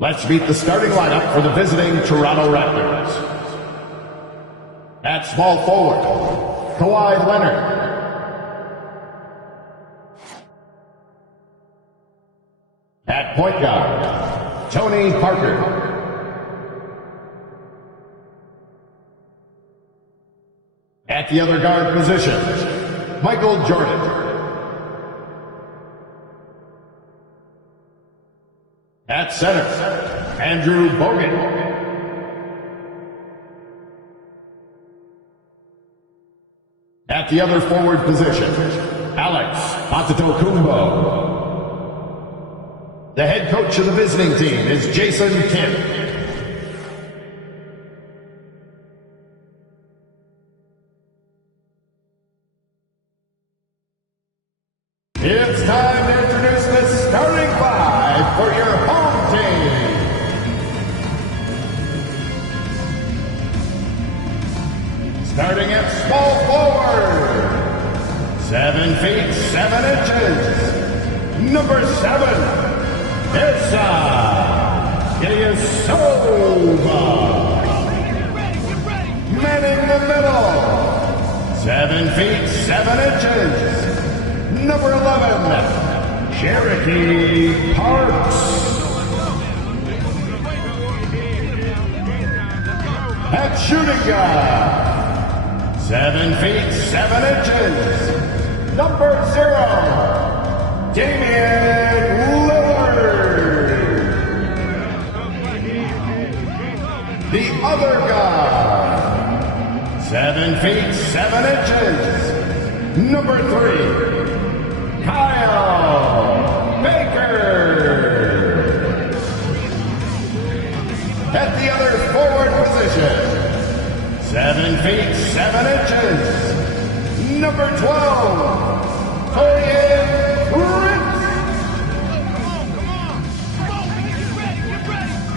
Let's meet the starting lineup for the visiting Toronto Raptors. At small forward, Kawhi Leonard. At point guard, Tony Parker. At the other guard position, Michael Jordan. At center, Andrew Bogut. At the other forward position, Alex Antetokounmpo. The head coach of the visiting team is Jason Kidd. It's time to introduce the starting five for your home team. Starting at small forward, 7 feet 7 inches, number 7, Issa Ilyasova. Manning the middle, 7 feet 7 inches, number 11, Cherokee Parks. At shooting guard, 7 feet 7 inches, number 0, Damian Lillard. The other guard, 7 feet 7 inches, number 3, Kyle Baker. At the other forward position, 7 feet 7 inches, number 12, Torian Prince.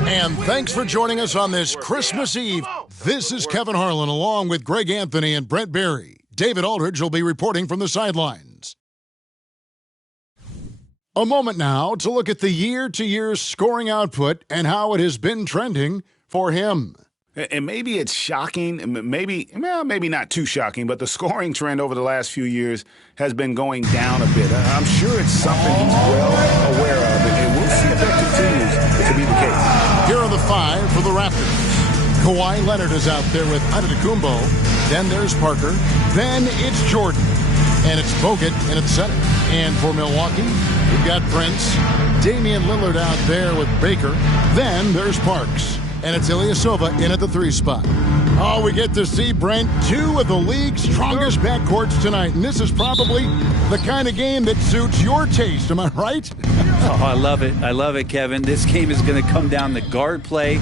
And thanks for joining us on this Christmas Eve. This is Kevin Harlan along with Greg Anthony and Brent Berry. David Aldridge will be reporting from the sidelines. A moment now to look at the year-to-year scoring output and how it has been trending for him. And maybe it's shocking, maybe not too shocking, but the scoring trend over the last few years has been going down a bit. I'm sure it's something he's well aware of, and we'll see if that continues to be the case. Here are the five for the Raptors. Kawhi Leonard is out there with Antetokounmpo. Then there's Parker. Then it's Jordan. And it's Bogut in at center. And for Milwaukee, we've got Prince. Damian Lillard out there with Baker. Then there's Parks. And it's Ilyasova in at the 3 spot. Oh, we get to see, Brent, 2 of the league's strongest backcourts tonight. And this is probably the kind of game that suits your taste. Am I right? Oh, I love it. I love it, Kevin. This game is going to come down to guard play.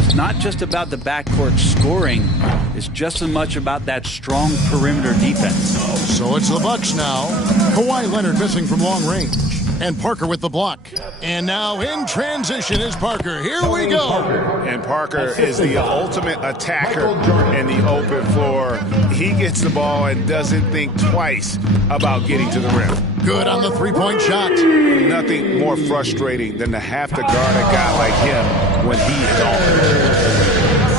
It's not just about the backcourt scoring. It's just as much about that strong perimeter defense. So it's the Bucks now. Kawhi Leonard missing from long range. And Parker with the block. And now in transition is Parker. Here we go. And Parker is the ultimate attacker in the open floor. He gets the ball and doesn't think twice about getting to the rim. Good on the three-point shot. Nothing more frustrating than to have to guard a guy like him when he is on.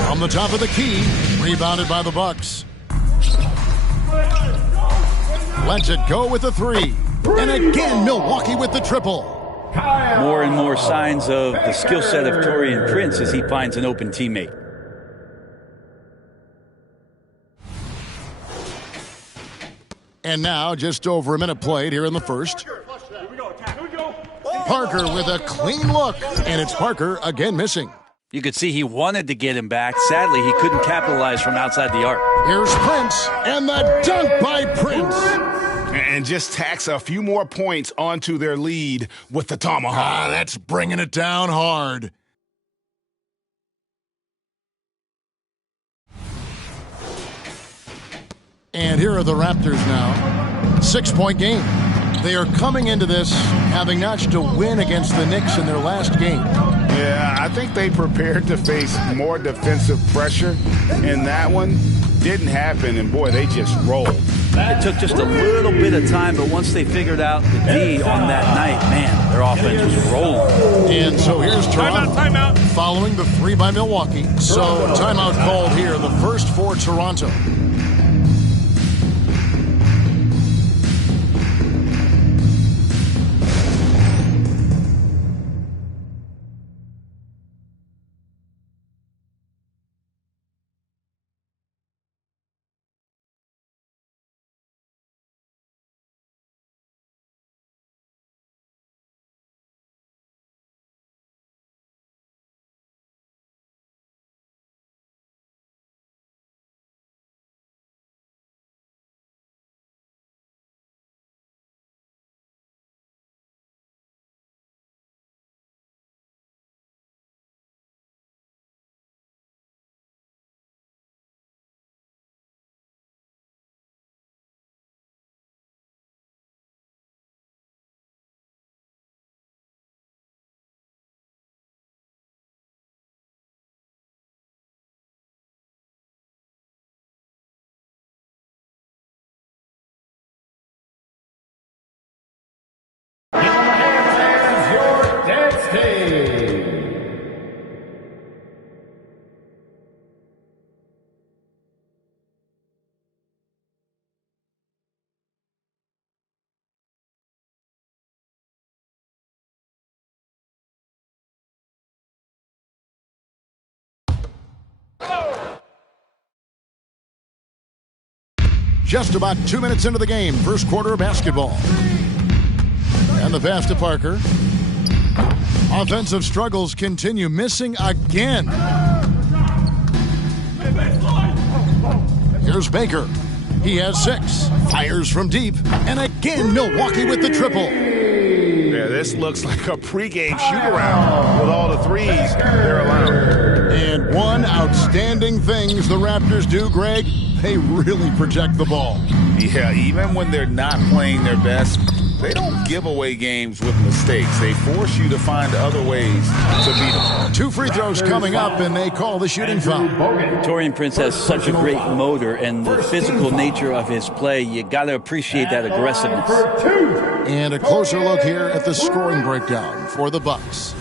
From the top of the key, rebounded by the Bucks. Lets it go with the 3. And again, Milwaukee with the triple. More and more signs of the skill set of Torian Prince as he finds an open teammate. And now, just over a minute played here in the first. Parker with a clean look. And it's Parker again missing. You could see he wanted to get him back. Sadly, he couldn't capitalize from outside the arc. Here's Prince. And the dunk by Prince. And just tacks a few more points onto their lead with the tomahawk. That's bringing it down hard. And here are the Raptors now. 6-point game. They are coming into this having notched a win against the Knicks in their last game. Yeah, I think they prepared to face more defensive pressure in that one. Didn't happen, and boy, they just rolled. It took just a little bit of time, but once they figured out the D on that night, man, their offense was rolling. And so here's Toronto. Timeout. Following the 3 by Milwaukee. So timeout called here, the first for Toronto. Just about 2 minutes into the game, first quarter of basketball. And the pass to Parker. Offensive struggles continue, missing again. Here's Baker. He has 6. Fires from deep. And again, Milwaukee with the triple. Yeah, this looks like a pregame shoot-around with all the threes they're allowing. And one outstanding things the Raptors do, Greg, they really protect the ball. Yeah, even when they're not playing their best, they don't give away games with mistakes. They force you to find other ways to beat them. 2 free throws coming up, and they call the shooting foul. Taurean Prince has such a great motor, and the physical nature of his play, you got to appreciate that aggressiveness. And a closer look here at the scoring breakdown for the Bucks.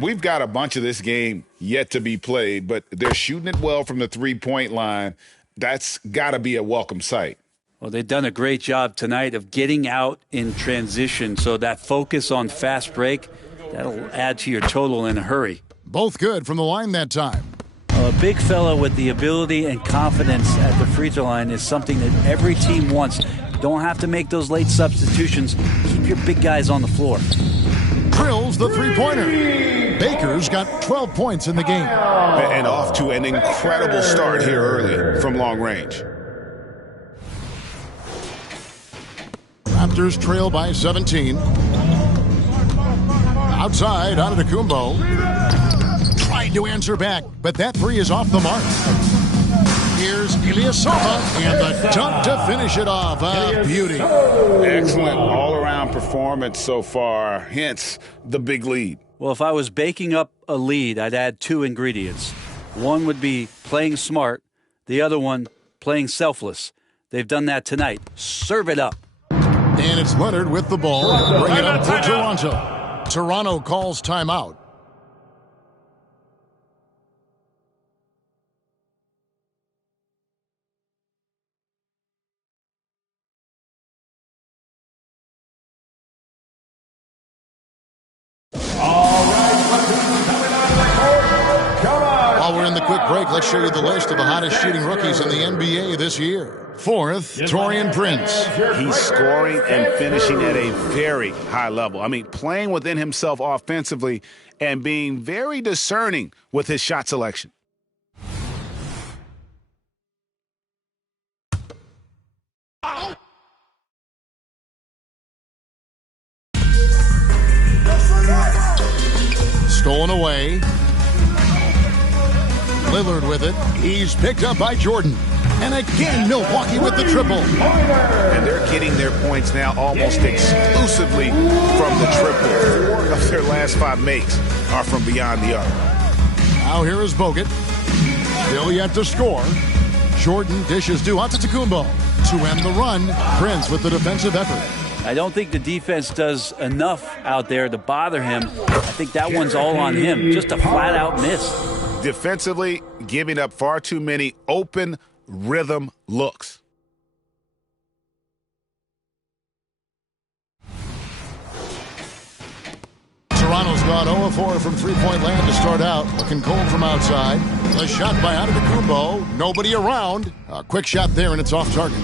We've got a bunch of this game yet to be played, but they're shooting it well from the three-point line. That's got to be a welcome sight. Well, they've done a great job tonight of getting out in transition, so that focus on fast break, that'll add to your total in a hurry. Both good from the line that time. A big fella with the ability and confidence at the free throw line is something that every team wants. Don't have to make those late substitutions. Keep your big guys on the floor. Drills the three-pointer. Baker's got 12 points in the game. And off to an incredible start here early from long range. Raptors trail by 17. Outside, Antetokounmpo. Tried to answer back, but that three is off the mark. Here's Ilyasova, and the dunk to finish it off. A beauty. Excellent all-around performance so far, hence the big lead. Well, if I was baking up a lead, I'd add 2 ingredients. One would be playing smart. The other one, playing selfless. They've done that tonight. Serve it up. And it's Leonard with the ball. Bring it up for Toronto. Toronto calls timeout. While we're in the quick break, let's show you the list of the hottest shooting rookies in the NBA this year. 4th, Taurean Prince. He's scoring and finishing at a very high level. I mean, playing within himself offensively and being very discerning with his shot selection. Stolen away. Lillard with it. He's picked up by Jordan. And again, Milwaukee with the triple. And they're getting their points now almost exclusively from the triple. 4 of their last 5 makes are from beyond the arc. Now here is Bogut. Still yet to score. Jordan dishes to Antetokounmpo. to end the run. Prince with the defensive effort. I don't think the defense does enough out there to bother him. I think that one's all on him. Just a flat-out miss. Defensively, giving up far too many open rhythm looks. Toronto's gone 0-4 from three-point land to start out. Looking cold from outside. A shot by Antetokounmpo. Nobody around. A quick shot there, and it's off target.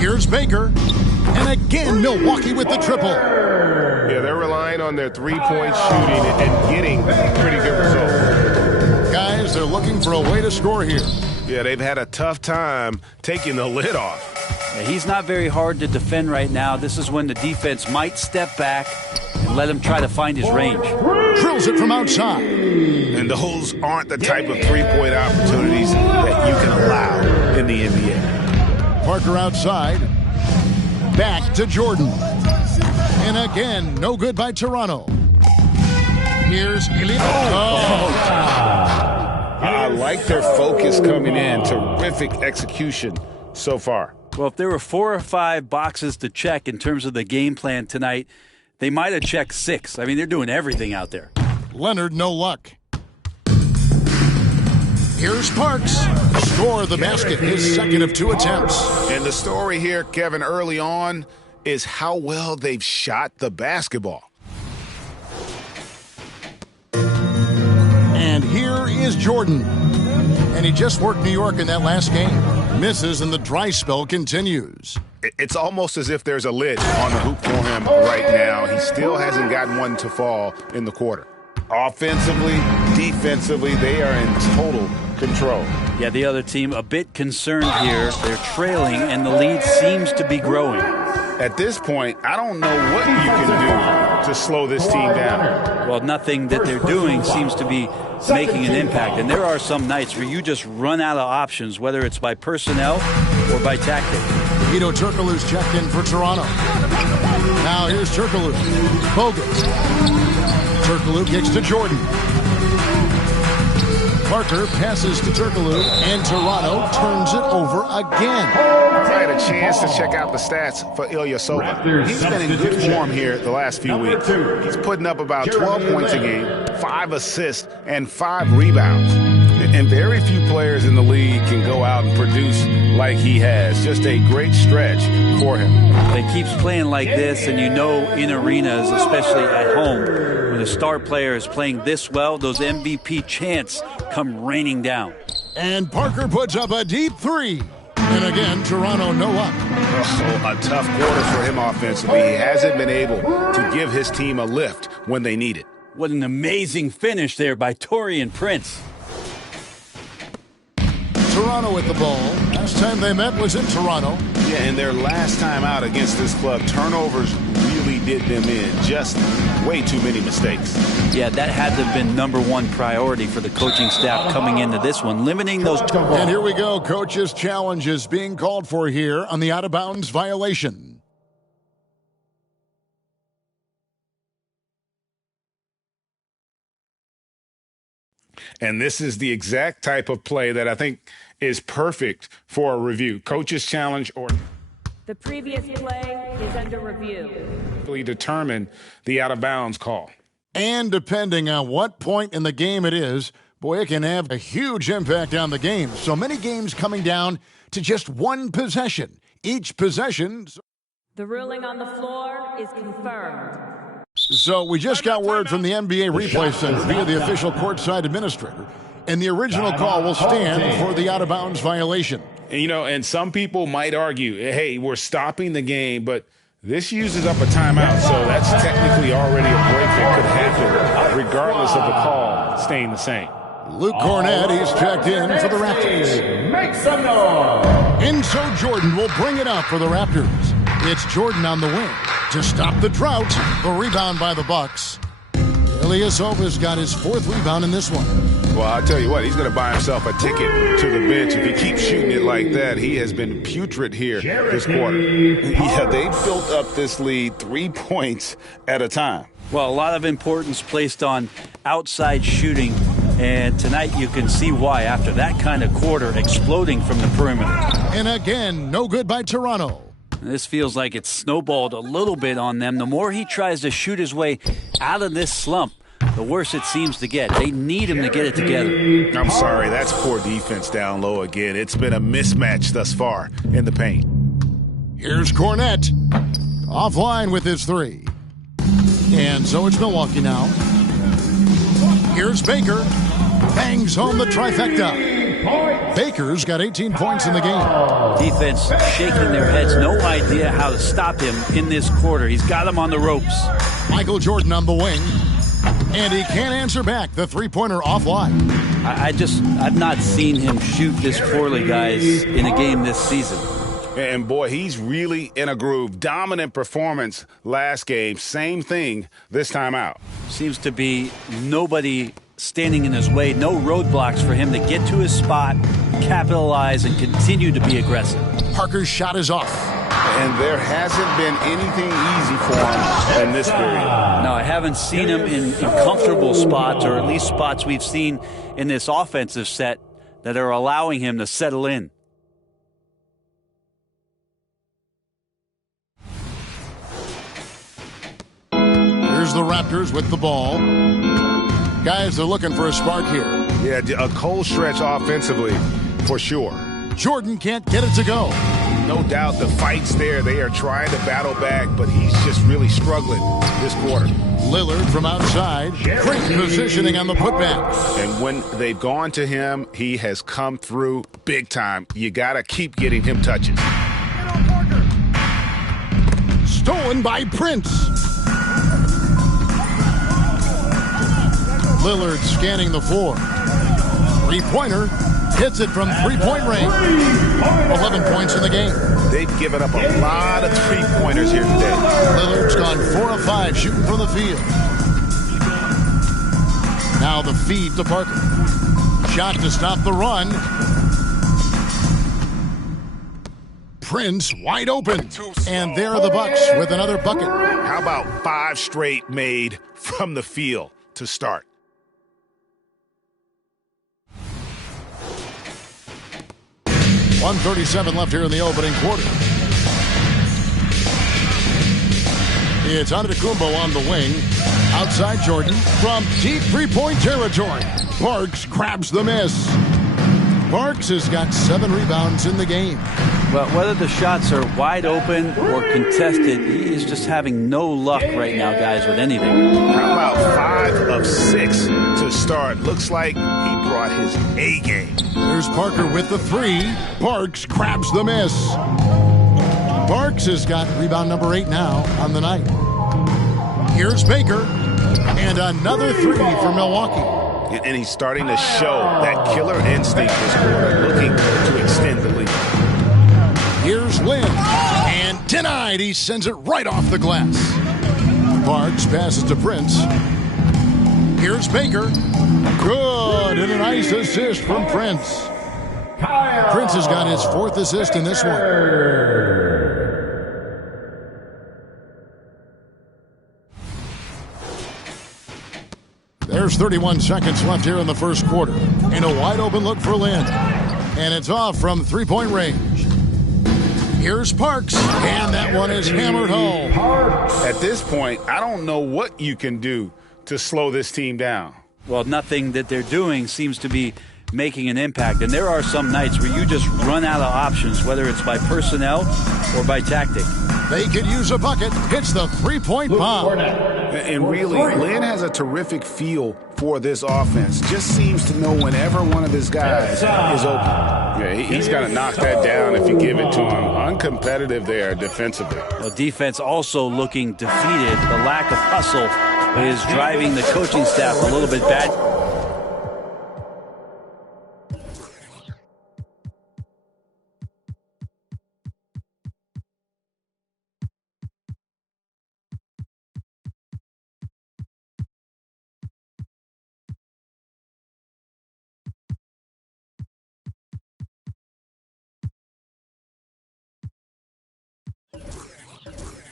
Here's Baker. And again, Milwaukee with the triple. Yeah, they're relying on their three-point shooting and getting pretty good results. Guys, they're looking for a way to score here. Yeah, they've had a tough time taking the lid off. Yeah, he's not very hard to defend right now. This is when the defense might step back and let him try to find his range. Drills it from outside. And those aren't the type of three-point opportunities that you can allow in the NBA. Parker outside. Back to Jordan. And again, no good by Toronto. Here's Elite. I like their focus coming in. Terrific execution so far. Well, if there were 4 or 5 boxes to check in terms of the game plan tonight, they might have checked 6. I mean, they're doing everything out there. Leonard, no luck. Here's Parks. Score the basket, his second of 2 attempts. And the story here, Kevin, early on is how well they've shot the basketball. And here is Jordan. And he just worked New York in that last game. Misses, and the dry spell continues. It's almost as if there's a lid on the hoop for him right now. He still hasn't gotten one to fall in the quarter. Offensively, defensively, they are in total control. Yeah, the other team a bit concerned here. They're trailing, and the lead seems to be growing. At this point, I don't know what you can do to slow this team down. Well, nothing that they're doing seems to be making an impact. And there are some nights where you just run out of options, whether it's by personnel or by tactic. Hedo Turkoglu's checked in for Toronto. Now here's Turkoglu. Bogut. Turkoglu kicks to Jordan. Parker passes to Turkoglu, and Toronto turns it over again. I had a chance to check out the stats for Ilyasova. He's been in good form here the last few weeks. He's putting up about 12 points a game, 5 assists, and 5 rebounds. And very few players in the league can go out and produce like he has. Just a great stretch for him. He keeps playing like this, and you know in arenas, especially at home, when a star player is playing this well, those MVP chants come raining down. And Parker puts up a deep 3. And again, Toronto no up. Oh, a tough quarter for him offensively. He hasn't been able to give his team a lift when they need it. What an amazing finish there by Taurean Prince. Toronto with the ball. Last time they met was in Toronto. Yeah, and their last time out against this club, turnovers really did them in. Just way too many mistakes. Yeah, that had to have been #1 priority for the coaching staff coming into this one, limiting those. And here we go. Coach's challenge is being called for here on the out-of-bounds violation. And this is the exact type of play that I think is perfect for a review. Coach's challenge or the previous play is under review. Determine the out-of-bounds call. And depending on what point in the game it is, boy, it can have a huge impact on the game. So many games coming down to just one possession. Each possession. The ruling on the floor is confirmed. So we just got word from the NBA Replay Center via the official courtside administrator, and the original call will stand for the out-of-bounds violation. You know, and some people might argue, hey, we're stopping the game, but this uses up a timeout, so that's technically already a break that could happen, regardless of the call staying the same. Luke Cornett, he's checked in for the Raptors. Make some noise! And so Jordan will bring it up for the Raptors. It's Jordan on the wing to stop the drought. The rebound by the Bucks. Ilyasova's got his 4th rebound in this one. Well, I'll tell you what, he's going to buy himself a ticket to the bench. If he keeps shooting it like that, he has been putrid here this quarter. Yeah, they've built up this lead 3 points at a time. Well, a lot of importance placed on outside shooting And tonight you can see why after that kind of quarter, exploding from the perimeter. And again, no good by Toronto. This feels like it's snowballed a little bit on them. The more he tries to shoot his way out of this slump, the worse it seems to get. They need him to get it together. I'm sorry, that's poor defense down low again. It's been a mismatch thus far in the paint. Here's Cornette. Offline with his three. And so it's Milwaukee now. Here's Baker. Bangs home the trifecta. Baker's got 18 points in the game. Defense shaking their heads. No idea how to stop him in this quarter. He's got him on the ropes. Michael Jordan on the wing. And he can't answer back. The three-pointer offline. I've not seen him shoot this poorly, guys, in a game this season. And boy, he's really in a groove. Dominant performance last game. Same thing this time out. Seems to be nobody standing in his way. No roadblocks for him to get to his spot, capitalize, and continue to be aggressive. Parker's shot is off. And there hasn't been anything easy for him in this period. No, I haven't seen him in comfortable spots, or at least spots we've seen in this offensive set that are allowing him to settle in. Here's the Raptors with the ball. Guys are looking for a spark here. Yeah, a cold stretch offensively, for sure. Jordan can't get it to go. No doubt the fight's there. They are trying to battle back, but he's just really struggling this quarter. Lillard from outside. Great positioning on the putback. And when they've gone to him, he has come through big time. You got to keep getting him touches. Stolen by Prince. Lillard scanning the floor. Three-pointer. Hits it from three-point range. 11 points in the game. They've given up a lot of three-pointers here today. Lillard's gone 4 of 5 shooting from the field. Now the feed to Parker. Shot to stop the run. Prince wide open. And there are the Bucks with another bucket. How about 5 straight made from the field to start? .137 left here in the opening quarter. It's Antetokounmpo on the wing. Outside Jordan from deep three-point territory. Parks grabs the miss. Parks has got 7 rebounds in the game. Well, whether the shots are wide open or contested, he is just having no luck right now, guys, with anything. How about 5 of 6 to start? Looks like he brought his A game. There's Parker with the three. Parks grabs the miss. Parks has got rebound number 8 now on the night. Here's Baker. And another three for Milwaukee. And he's starting to show that killer instinct this quarter, looking to extend the lead. Here's Lynn. And denied. He sends it right off the glass. Parks passes to Prince. Here's Baker. Good. And a nice assist from Prince. Prince has got his 4th assist in this one. There's 31 seconds left here in the first quarter. And a wide open look for Lynn. And it's off from three-point range. Here's Parks. And that one is hammered home. At this point, I don't know what you can do to slow this team down. Well, nothing that they're doing seems to be making an impact. And there are some nights where you just run out of options, whether it's by personnel or by tactic. They could use a bucket. Hits the three-point bomb. And really, Lynn has a terrific feel for this offense. Just seems to know whenever one of his guys is open. Yeah, he's got to knock that down if you give it to him. Uncompetitive there defensively. Well, defense also looking defeated. The lack of hustle is driving the coaching staff a little bit bad.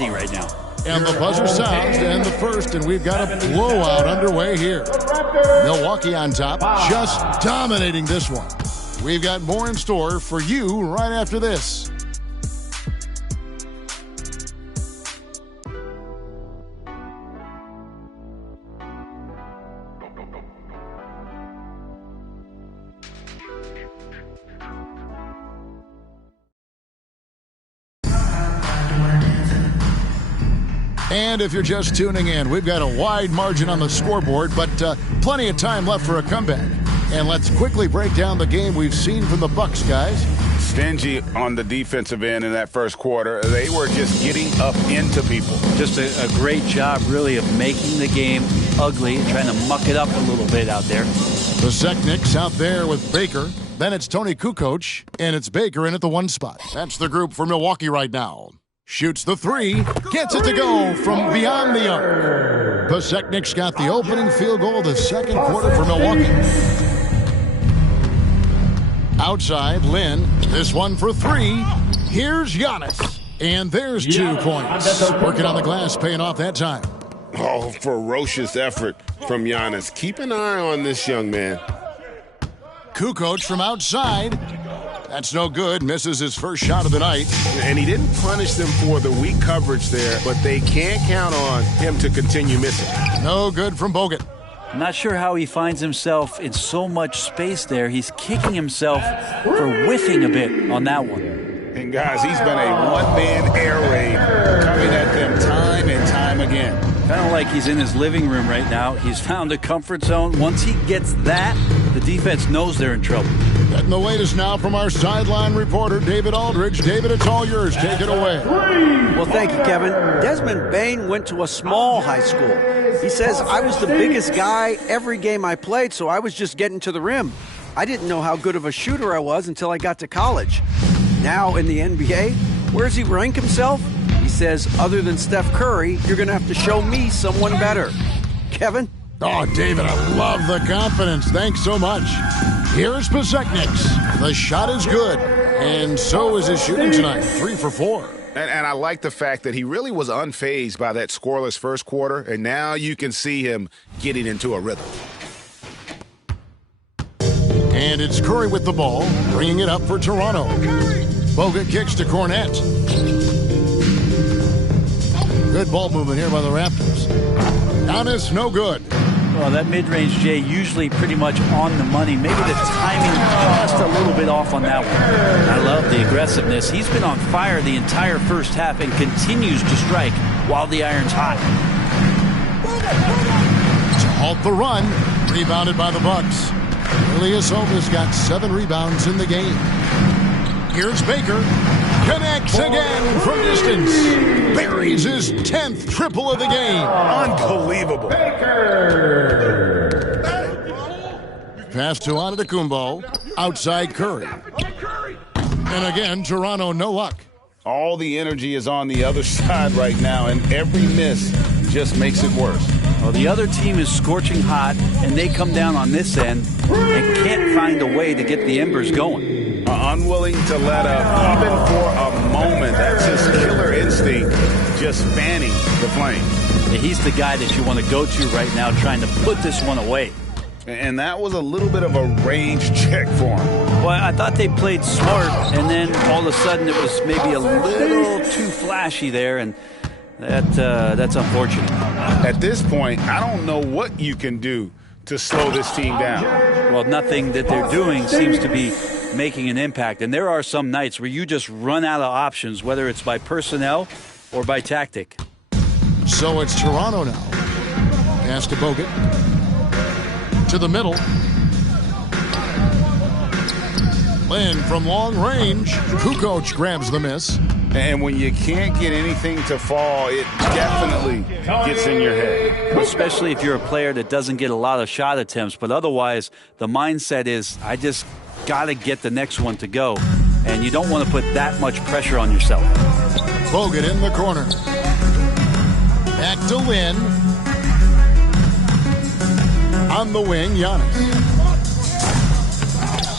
Right now. And the buzzer sounds to end the first, and we've got a blowout underway here. Milwaukee on top, just dominating this one. We've got more in store for you right after this. And if you're just tuning in, we've got a wide margin on the scoreboard, but plenty of time left for a comeback. And let's quickly break down the game we've seen from the Bucks, guys. Stingy on the defensive end in that first quarter. They were just getting up into people. Just a great job, really, of making the game ugly and trying to muck it up a little bit out there. The Sekniks out there with Baker. Then it's Tony Kukoc, and it's Baker in at the one spot. That's the group for Milwaukee right now. Shoots the three, gets it to go from beyond the arc. The Sekniks got the opening field goal of the second quarter for Milwaukee. Outside, Lynn. This one for three. Here's Giannis. And there's 2 points. Working on the glass, paying off that time. Oh, ferocious effort from Giannis. Keep an eye on this young man. Kukoc from outside. That's no good. Misses his first shot of the night. And he didn't punish them for the weak coverage there, but they can't count on him to continue missing. No good from Bogut. I'm not sure how he finds himself in so much space there. He's kicking himself for whiffing a bit on that one. And guys, he's been a one-man air raid coming at them time and time again. Kind of like he's in his living room right now. He's found a comfort zone. Once he gets that, the defense knows they're in trouble. Getting the latest now from our sideline reporter, David Aldridge. David, it's all yours. Take it away. Well, thank you, Kevin. Desmond Bain went to a small high school. He says, I was the biggest guy every game I played, so I was just getting to the rim. I didn't know how good of a shooter I was until I got to college. Now in the NBA, where does he rank himself? He says, other than Steph Curry, you're going to have to show me someone better. Kevin? Oh, David, I love the confidence. Thanks so much. Here's Sekniks. The shot is good, and so is his shooting tonight. 3 for 4. And I like the fact that he really was unfazed by that scoreless first quarter, and now you can see him getting into a rhythm. And it's Curry with the ball, bringing it up for Toronto. Bogut kicks to Cornette. Good ball movement here by the Raptors. Giannis, no good. Well, that mid-range, Jay, usually pretty much on the money. Maybe the timing just a little bit off on that one. I love the aggressiveness. He's been on fire the entire first half and continues to strike while the iron's hot. To halt the run, rebounded by the Bucks. Ilyasova's got 7 rebounds in the game. Here's Baker. Connects again from distance. Buries his 10th triple of the game. Unbelievable. Pass to Antetokounmpo. Outside Curry. And again, Toronto, no luck. All the energy is on the other side right now, and every miss just makes it worse. Well, the other team is scorching hot, and they come down on this end and can't find a way to get the embers going. Unwilling to let up, even for a moment. That's his killer instinct, just fanning the flames. Yeah, he's the guy that you want to go to right now, trying to put this one away. And that was a little bit of a range check for him. Well, I thought they played smart, and then all of a sudden it was maybe a little too flashy there, and that's unfortunate. At this point, I don't know what you can do to slow this team down. Well, nothing that they're doing seems to be making an impact. And there are some nights where you just run out of options, whether it's by personnel or by tactic. So it's Toronto now. Pass to Bogut. To the middle. Lynn from long range. Kukoc grabs the miss. And when you can't get anything to fall, it definitely gets in your head. Especially if you're a player that doesn't get a lot of shot attempts. But otherwise, the mindset is, I just got to get the next one to go. And you don't want to put that much pressure on yourself. Bogut in the corner. Back to Lynn. On the wing, Giannis.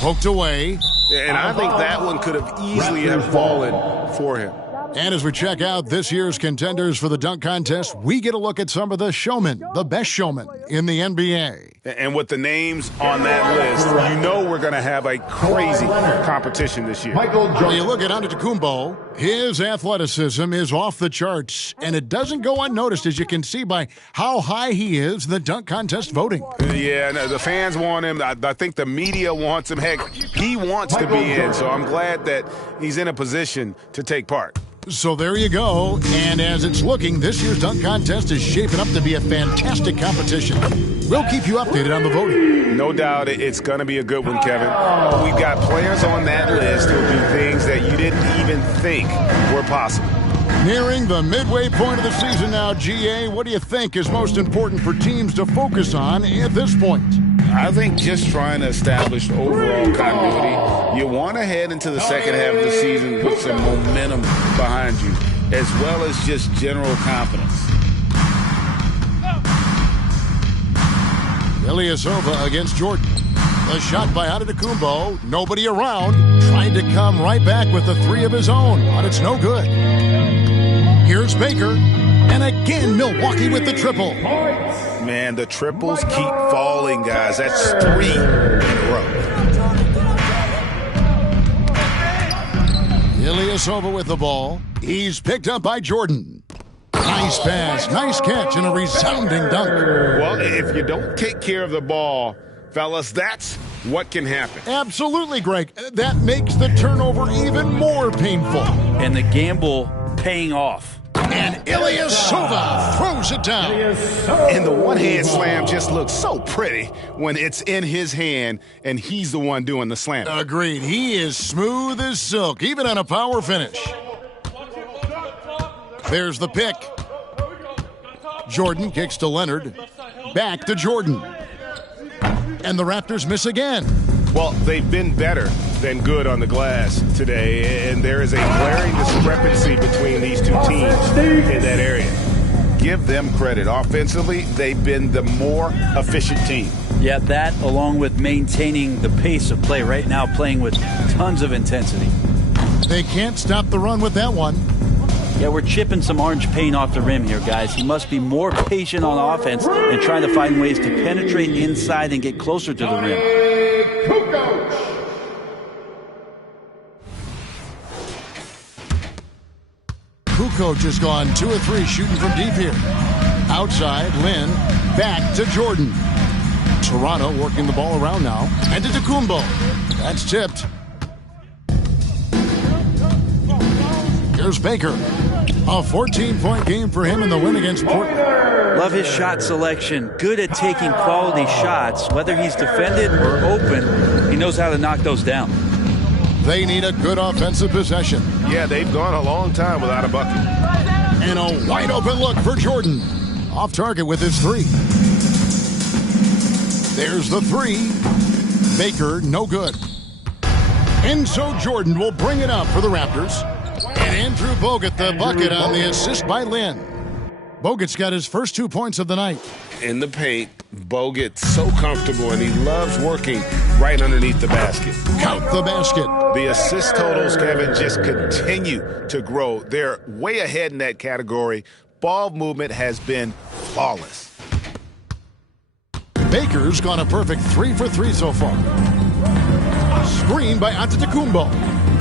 Poked away. And I think that one could have easily have fallen for him. And as we check out this year's contenders for the dunk contest, we get a look at some of the showmen, the best showmen in the NBA. And with the names on that list, you know we're going to have a crazy competition this year. When you look at Antetokounmpo, his athleticism is off the charts, and it doesn't go unnoticed, as you can see by how high he is in the dunk contest voting. Yeah, no, the fans want him. I think the media wants him. Heck, he wants to be in, so I'm glad that he's in a position to take part. So there you go, and as it's looking, this year's dunk contest is shaping up to be a fantastic competition. We'll keep you updated on the voting. No doubt it's going to be a good one, Kevin. We've got players on that list who do things that you didn't even think were possible. Nearing the midway point of the season now, GA, what do you think is most important for teams to focus on at this point? I think just trying to establish overall continuity. You want to head into the second half of the season with some momentum behind you, as well as just general confidence. Ilyasova against Jordan. The shot by Antetokounmpo. Nobody around. Trying to come right back with the three of his own, but it's no good. Here's Baker. And again, Milwaukee with the triple. Man, the triples keep falling, guys. That's 3 in a row. Ilyasova with the ball. He's picked up by Jordan. Nice pass, nice catch, and a resounding dunk. Well, if you don't take care of the ball, fellas, that's what can happen. Absolutely, Greg. That makes the turnover even more painful. And the gamble paying off. And Ilyasova throws it down. And the one-hand slam just looks so pretty when it's in his hand and he's the one doing the slam. Agreed. He is smooth as silk, even on a power finish. There's the pick. Jordan kicks to Leonard. Back to Jordan. And the Raptors miss again. Well, they've been better than good on the glass today, and there is a glaring discrepancy between these two teams in that area. Give them credit. Offensively, they've been the more efficient team. Yeah, that along with maintaining the pace of play right now, playing with tons of intensity. They can't stop the run with that one. Yeah, we're chipping some orange paint off the rim here, guys. He must be more patient on offense and trying to find ways to penetrate inside and get closer to the rim. Kukoc has gone 2 of 3 shooting from deep here. Outside, Lin, back to Jordan. Toronto working the ball around now. And to Antetokounmpo. That's tipped. Here's Baker. A 14-point game for him in the win against Portland. Love his shot selection. Good at taking quality shots. Whether he's defended or open, he knows how to knock those down. They need a good offensive possession. Yeah, they've gone a long time without a bucket. And a wide open look for Jordan. Off target with his 3. There's the 3. Baker, no good. And so Jordan will bring it up for the Raptors. And Andrew Bogut, the bucket on the assist by Lin. Bogut's got his first 2 points of the night. In the paint, Bogut's so comfortable, and he loves working right underneath the basket. Count the basket. The assist totals, Kevin, just continue to grow. They're way ahead in that category. Ball movement has been flawless. Baker's gone a perfect 3 for 3 so far. Screen by Antetokounmpo.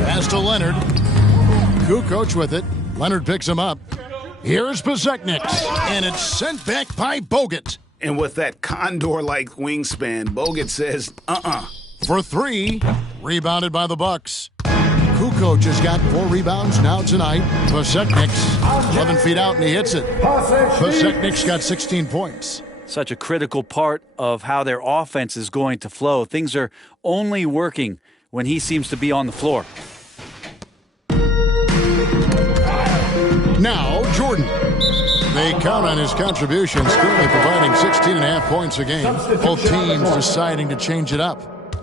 Pass to Leonard. Kukoc with it. Leonard picks him up. Here's Pasechniks, and it's sent back by Bogut. And with that condor-like wingspan, Bogut says, For 3, rebounded by the Bucks. Kukoc has got 4 rebounds now tonight. Pasechniks, 11 feet out, and he hits it. Pasechniks got 16 points. Such a critical part of how their offense is going to flow. Things are only working when he seems to be on the floor. Now, Jordan. They count on his contributions, currently providing 16.5 points a game. Both teams deciding to change it up.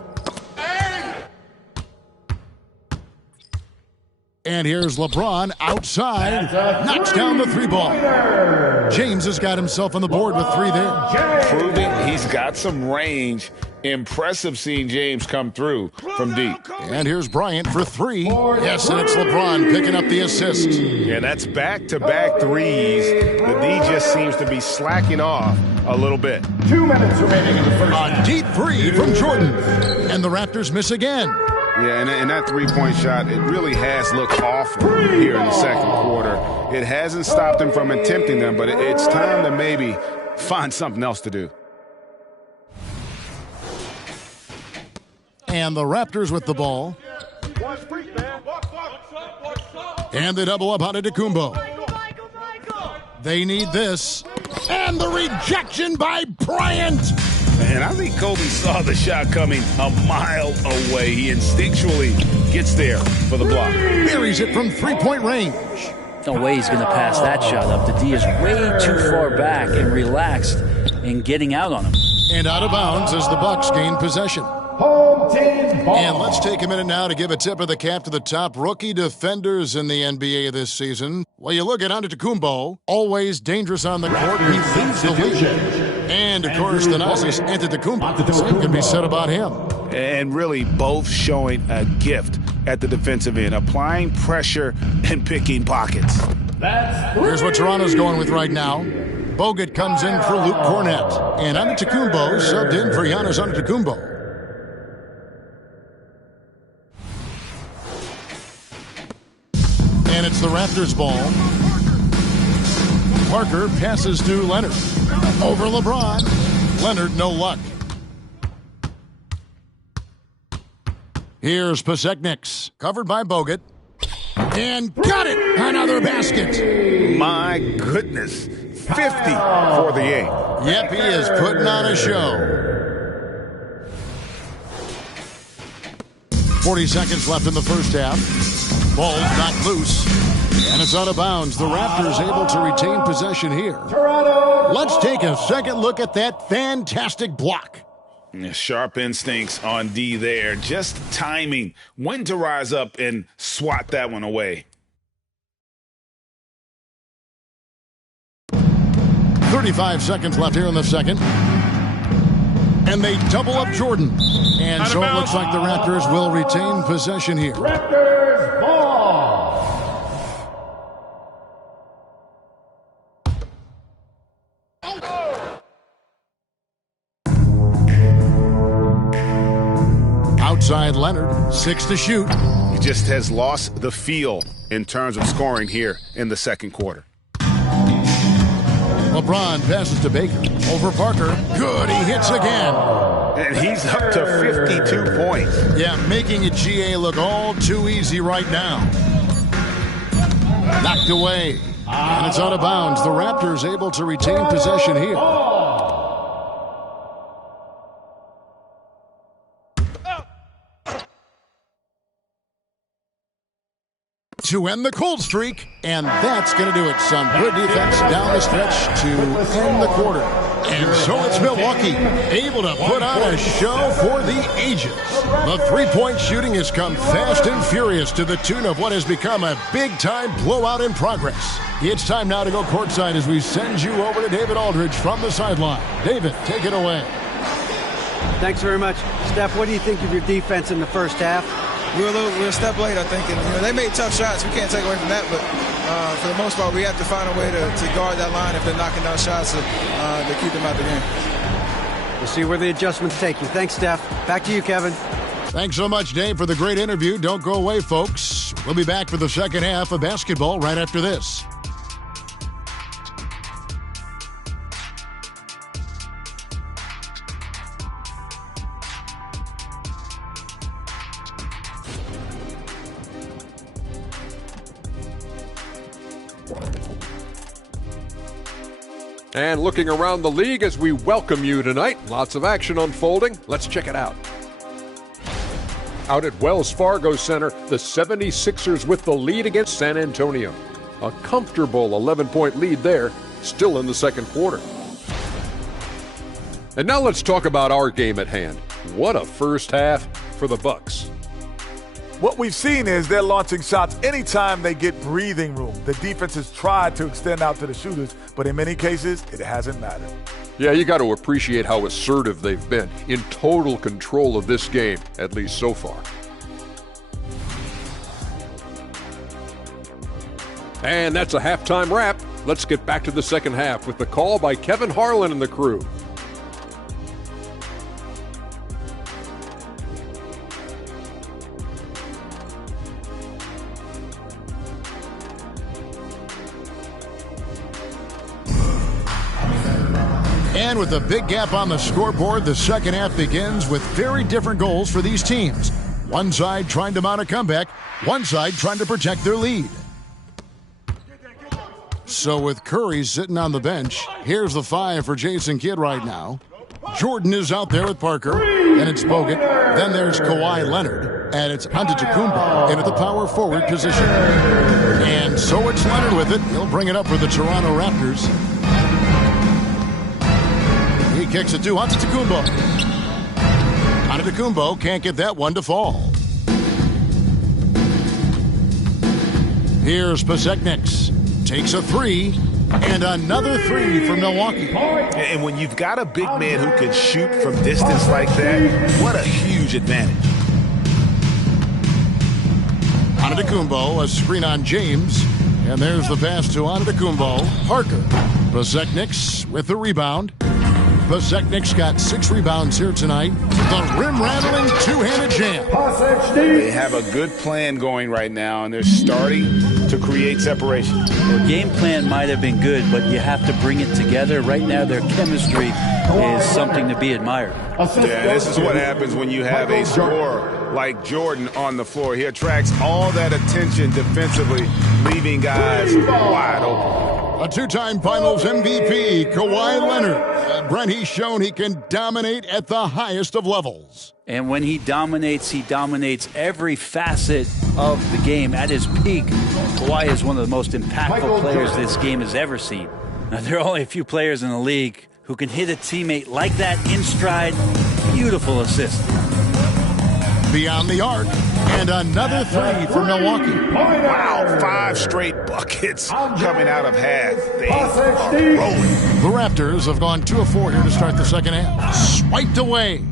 And here's LeBron outside. Knocks down the three ball. James has got himself on the board with 3 there. Proving he's got some range. Impressive seeing James come through from deep. And here's Bryant for 3. Yes, and it's LeBron picking up the assist. Yeah, that's back-to-back threes. The D just seems to be slacking off a little bit. 2 minutes remaining in the first half. A deep 3 from Jordan. And the Raptors miss again. Yeah, and that three-point shot, it really has looked awful here in the second quarter. It hasn't stopped him from attempting them, but it's time to maybe find something else to do. And the Raptors with the ball. And they double up on Antetokounmpo. They need this. And the rejection by Bryant. And I think Kobe saw the shot coming a mile away. He instinctually gets there for the block. Buries it from three-point range. No way he's going to pass that shot up. The D is way too far back and relaxed in getting out on him. And out of bounds as the Bucks gain possession. Home team ball. And let's take a minute now to give a tip of the cap to the top rookie defenders in the NBA this season. Well, you look at Antetokounmpo, always dangerous on the court. He leads the league. And, of course, the Thanasis Antetokounmpo. The same can be said about him. And really both showing a gift at the defensive end, applying pressure and picking pockets. Here's what Toronto's going with right now. Bogut comes in for Luke Cornett. And Antetokounmpo subbed in for Giannis Antetokounmpo. And it's the Raptors ball. Parker passes to Leonard. Over LeBron. Leonard, no luck. Here's Pasechniks. Covered by Bogut. And got it! Another basket. My goodness. 50 for the 8. Yep, he is putting on a show. 40 seconds left in the first half. Ball's knocked loose. And it's out of bounds. The Raptors able to retain possession here. Let's take a second look at that fantastic block. Sharp instincts on D there. Just timing when to rise up and swat that one away. 35 seconds left here in the second. And they double up Jordan. And so it looks like the Raptors will retain possession here. Raptors ball. Outside Leonard, 6 to shoot. He just has lost the feel in terms of scoring here in the second quarter. LeBron passes to Baker. Over Parker. Good, he hits again. And he's up to 52 points. Yeah, making a GA look all too easy right now. Knocked away. And it's out of bounds. The Raptors able to retain possession here. To end the cold streak, and that's going to do it. Some good defense down the stretch to end the quarter. And so it's Milwaukee, able to put on a show for the ages. The three-point shooting has come fast and furious to the tune of what has become a big-time blowout in progress. It's time now to go courtside as we send you over to David Aldridge from the sideline. David, take it away. Thanks very much. Steph, what do you think of your defense in the first half? We were a step late, I think. And, they made tough shots. We can't take away from that. But for the most part, we have to find a way to guard that line if they're knocking down shots to keep them out the game. We'll see where the adjustments take you. Thanks, Steph. Back to you, Kevin. Thanks so much, Dave, for the great interview. Don't go away, folks. We'll be back for the second half of basketball right after this. And looking around the league as we welcome you tonight. Lots of action unfolding. Let's check it out. Out at Wells Fargo Center, the 76ers with the lead against San Antonio. A comfortable 11-point lead there, still in the second quarter. And now let's talk about our game at hand. What a first half for the Bucks. What we've seen is they're launching shots anytime they get breathing room. The defense has tried to extend out to the shooters, but in many cases, it hasn't mattered. Yeah, you got to appreciate how assertive they've been, in total control of this game, at least so far. And that's a halftime wrap. Let's get back to the second half with the call by Kevin Harlan and the crew. And with a big gap on the scoreboard, the second half begins with very different goals for these teams. One side trying to mount a comeback, one side trying to protect their lead. So with Curry sitting on the bench, here's the 5 for Jason Kidd right now. Jordan is out there with Parker, and it's Bogut. Then there's Kawhi Leonard, and it's Antetokounmpo in at the power forward position. And so it's Leonard with it. He'll bring it up for the Toronto Raptors. He kicks it to Antetokounmpo. Antetokounmpo can't get that one to fall. Here's Pasecniks. Takes a 3, and another 3 for Milwaukee. And when you've got a big man who can shoot from distance like that, what a huge advantage. Antetokounmpo, a screen on James, and there's the pass to Antetokounmpo. Parker. Pasecniks with the rebound. Pasecniks got 6 rebounds here tonight. The rim-rattling two-handed jam. They have a good plan going right now, and they're starting to create separation. Their game plan might have been good, but you have to bring it together. Right now, their chemistry is something to be admired. Yeah, this is what happens when you have a scorer like Jordan on the floor. He attracts all that attention defensively, leaving guys wide open. A 2-time Finals MVP, Kawhi Leonard. Brent, he's shown he can dominate at the highest of levels. And when he dominates every facet of the game. At his peak, Kawhi is one of the most impactful players this game has ever seen. Now, there are only a few players in the league who can hit a teammate like that in stride. Beautiful assist. Beyond the arc, and another 3 for Milwaukee. Wow, 5 straight buckets coming out of half. They are rolling. The Raptors have gone 2 of 4 here to start the second half. Swiped away.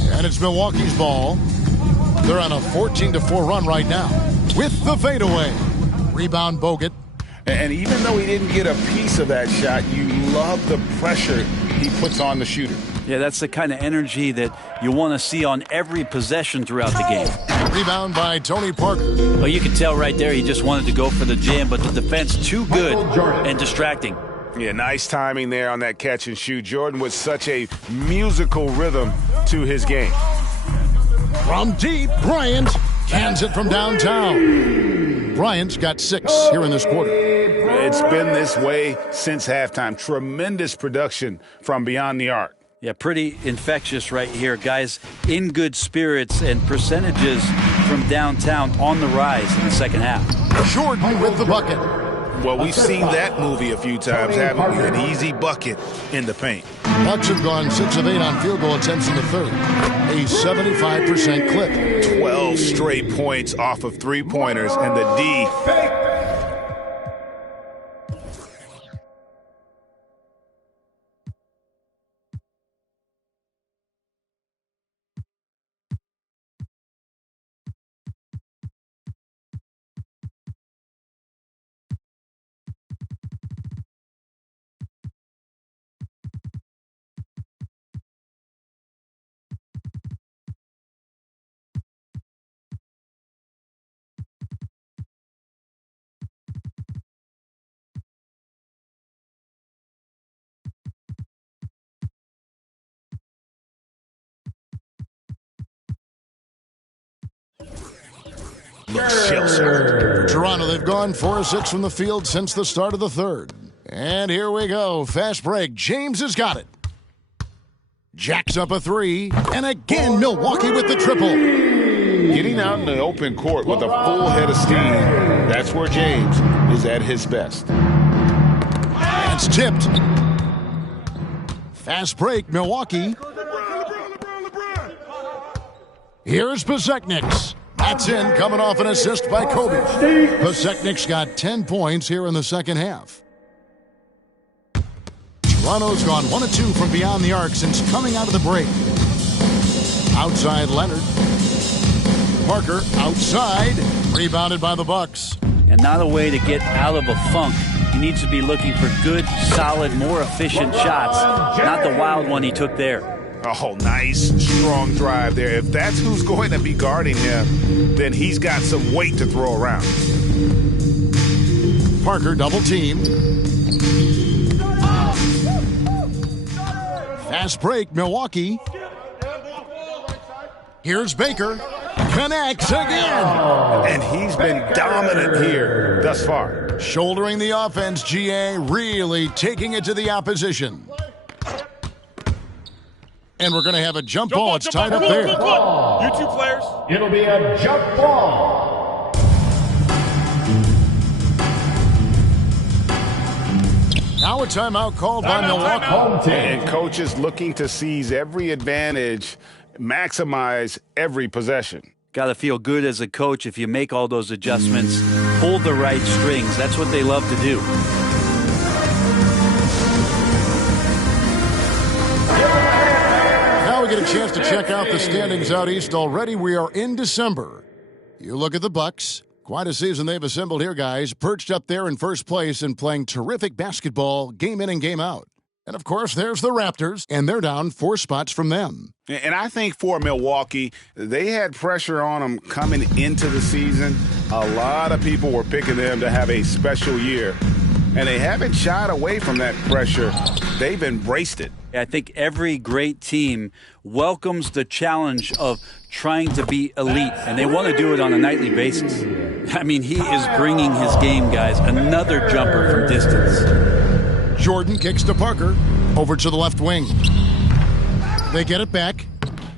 And it's Milwaukee's ball. They're on a 14-4 run right now with the fadeaway. Rebound Bogut. And even though he didn't get a piece of that shot, you love the pressure he puts on the shooter. Yeah, that's the kind of energy that you want to see on every possession throughout the game. Rebound by Tony Parker. Well, you can tell right there he just wanted to go for the jam, but the defense too good and distracting. Yeah, nice timing there on that catch and shoot. Jordan with such a musical rhythm to his game. From deep, Bryant cans it from downtown. Bryant's got 6 here in this quarter. It's been this way since halftime. Tremendous production from beyond the arc. Yeah, pretty infectious right here. Guys in good spirits, and percentages from downtown on the rise in the second half. Jordan with the bucket. Well, we've seen that movie a few times, haven't we? An easy bucket in the paint. Bucks have gone 6 of 8 on field goal attempts in the third. A 75% clip. 12 straight points off of three-pointers, and the D. Toronto, they've gone 4 of 6 from the field since the start of the third. And here we go. Fast break. James has got it. Jacks up a 3. And again, Milwaukee with the triple. Getting out in the open court with a full head of steam, that's where James is at his best. It's tipped. Fast break, Milwaukee. Here's Pasechniks. That's in, coming off an assist by Kobe. Pasechniks got 10 points here in the second half. Toronto's gone 1 of 2 from beyond the arc since coming out of the break. Outside Leonard. Parker outside. Rebounded by the Bucks. And not a way to get out of a funk. He needs to be looking for good, solid, more efficient shots. Not the wild one he took there. Oh, nice, strong drive there. If that's who's going to be guarding him, then he's got some weight to throw around. Parker double team. Fast break, Milwaukee. Here's Baker. Connects again. And he's been dominant here thus far. Shouldering the offense, GA really taking it to the opposition. And we're going to have a jump ball. It's tied up there. You two players. It'll be a jump ball. Now a timeout called by Milwaukee. Home team. And coaches looking to seize every advantage, maximize every possession. Got to feel good as a coach if you make all those adjustments, pull the right strings. That's what they love to do. Now we get a chance to check out the standings out east. Already we are in December. You look at the Bucks. Quite a season they've assembled here, guys. Perched up there in first place and playing terrific basketball game in and game out. And, of course, there's the Raptors, and they're down 4 spots from them. And I think for Milwaukee, they had pressure on them coming into the season. A lot of people were picking them to have a special year. And they haven't shied away from that pressure. They've embraced it. I think every great team welcomes the challenge of trying to be elite, and they want to do it on a nightly basis. I mean, he is bringing his game, guys. Another jumper from distance. Jordan kicks to Parker. Over to the left wing. They get it back.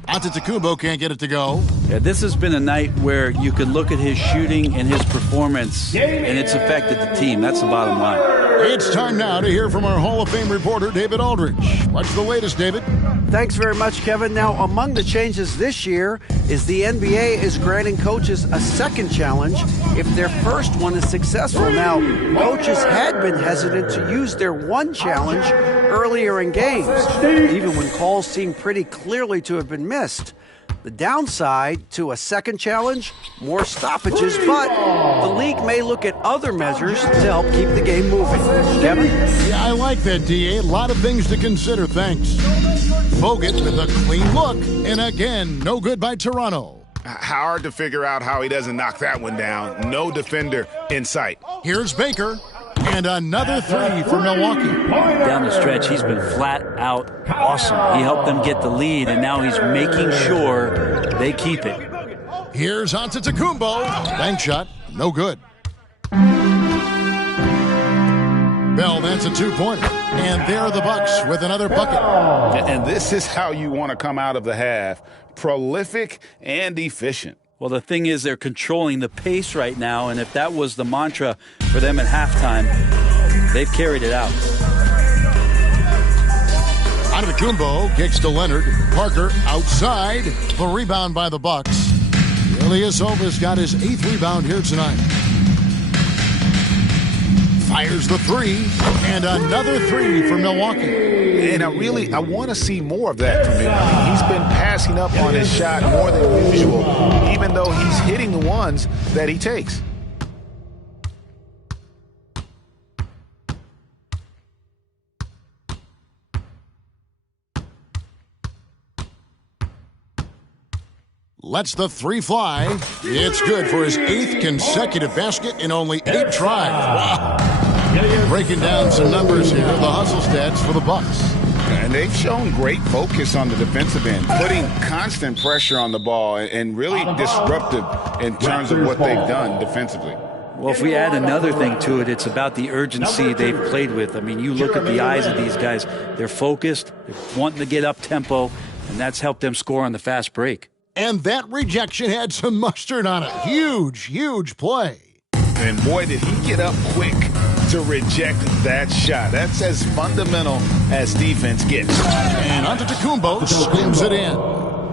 Antetokounmpo can't get it to go. Yeah, this has been a night where you could look at his shooting and his performance, and it's affected the team. That's the bottom line. It's time now to hear from our Hall of Fame reporter, David Aldridge. What's the latest, David? Thanks very much, Kevin. Now, among the changes this year is the NBA is granting coaches a second challenge if their first one is successful. Now, coaches had been hesitant to use their one challenge earlier in games, even when calls seemed pretty clearly to have been missed. The downside to a second challenge, more stoppages, but the league may look at other measures to help keep the game moving. Kevin? Yeah, I like that, DA. A lot of things to consider, thanks. Bogut with a clean look, and again, no good by Toronto. Hard to figure out how he doesn't knock that one down. No defender in sight. Here's Baker, and another three for Milwaukee. Down the stretch, he's been flat out awesome. He helped them get the lead, and now he's making sure they keep it. Here's Antetokounmpo. Bank shot, no good. Bell, that's a two-pointer. And there are the Bucks with another bucket. And this is how you want to come out of the half. Prolific and efficient. Well, the thing is, they're controlling the pace right now, and if that was the mantra for them at halftime, they've carried it out. Antetokounmpo kicks to Leonard. Parker outside. The rebound by the Bucks. Ilyasova's got his 8th rebound here tonight. Fires the three, and another three for Milwaukee. And I want to see more of that from him. I mean, he's been passing up on his shot more than usual, even though he's hitting the ones that he takes. Lets the three fly. It's good for his 8th consecutive basket in only 8 tries. Wow. Breaking down some numbers here, the hustle stats for the Bucks. And they've shown great focus on the defensive end, putting constant pressure on the ball and really disruptive in terms of what they've done defensively. Well, if we add another thing to it, it's about the urgency they've played with. I mean, you look at the eyes of these guys. They're focused, they're wanting to get up tempo, and that's helped them score on the fast break. And that rejection had some mustard on it. Huge, huge play. And boy, did he get up quick to reject that shot. That's as fundamental as defense gets. And Antetokounmpo slams it in.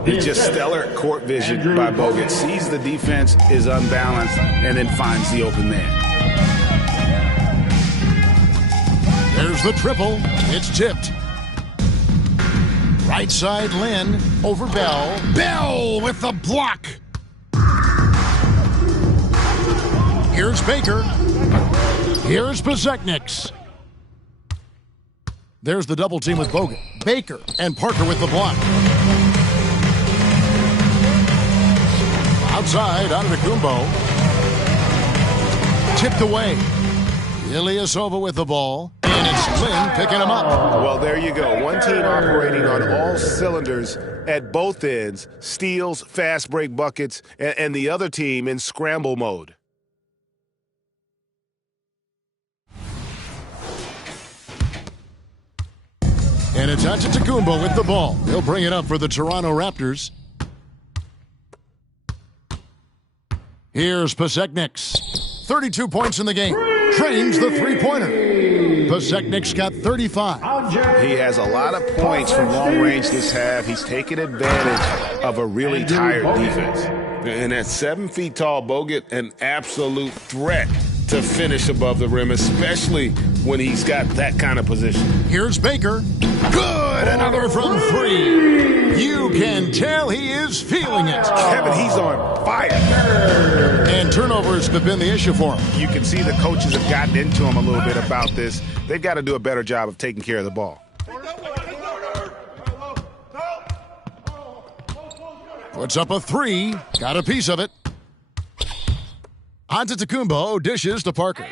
It's just stellar court vision by Bogut. Sees the defense is unbalanced and then finds the open man. There's the triple. It's tipped. Right side, Lynn over Bell. Bell with the block. Here's Baker. Here's Bezekniks. There's the double team with Bogut. Baker and Parker with the block. Outside, Antetokounmpo. Tipped away. Ilyasova with the ball. And it's Lynn picking him up. Well, there you go. One team operating on all cylinders at both ends. Steals, fast break buckets, and the other team in scramble mode. And it's Antetokounmpo with the ball. He'll bring it up for the Toronto Raptors. Here's Bezekniks. 32 points in the game. Trains the three-pointer. Bezekniks got 35. He has a lot of points from long range this half. He's taken advantage of a really tired defense. And at 7 feet tall, Bogut, an absolute threat to finish above the rim, especially when he's got that kind of position. Here's Baker. Good! Another from 3. You can tell he is feeling it. Kevin, he's on fire. And turnovers have been the issue for him. You can see the coaches have gotten into him a little bit about this. They've got to do a better job of taking care of the ball. Puts up a 3. Got a piece of it. Antetokounmpo dishes to Parker.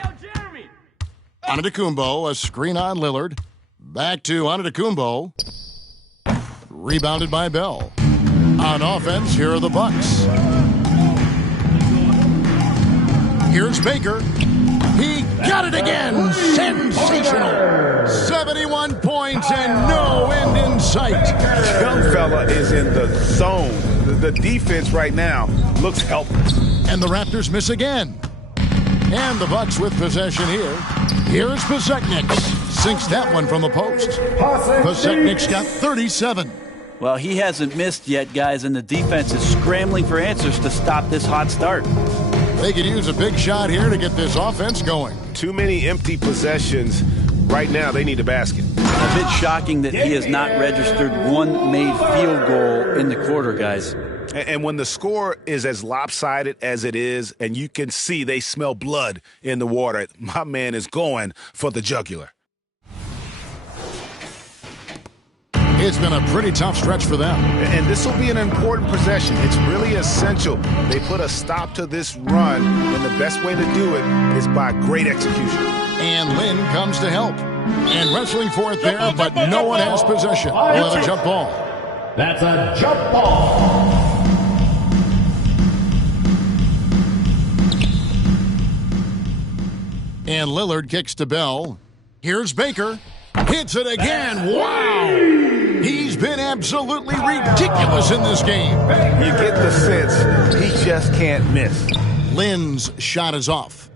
Antetokounmpo, a screen on Lillard. Back to Antetokounmpo. Rebounded by Bell. On offense, here are the Bucks. Here's Baker. He got it again. Sensational. 71 points and no end in sight. Young fella is in the zone. The defense right now looks helpless. And the Raptors miss again. And the Bucks with possession here. Here's Bezekniks. Sinks that one from the post. Bezekniks got 37. Well, he hasn't missed yet, guys, and the defense is scrambling for answers to stop this hot start. They could use a big shot here to get this offense going. Too many empty possessions. Right now, they need a basket. A bit shocking that he has not registered one made field goal in the quarter, guys. And when the score is as lopsided as it is, and you can see they smell blood in the water, my man is going for the jugular. It's been a pretty tough stretch for them. And this will be an important possession. It's really essential. They put a stop to this run, and the best way to do it is by great execution. And Lynn comes to help. And wrestling for it there, but no one has possession. We'll have a jump ball. That's a jump ball. And Lillard kicks to Bell. Here's Baker. Hits it again. Wow! He's been absolutely ridiculous in this game. You get the sense he just can't miss. Lynn's shot is off.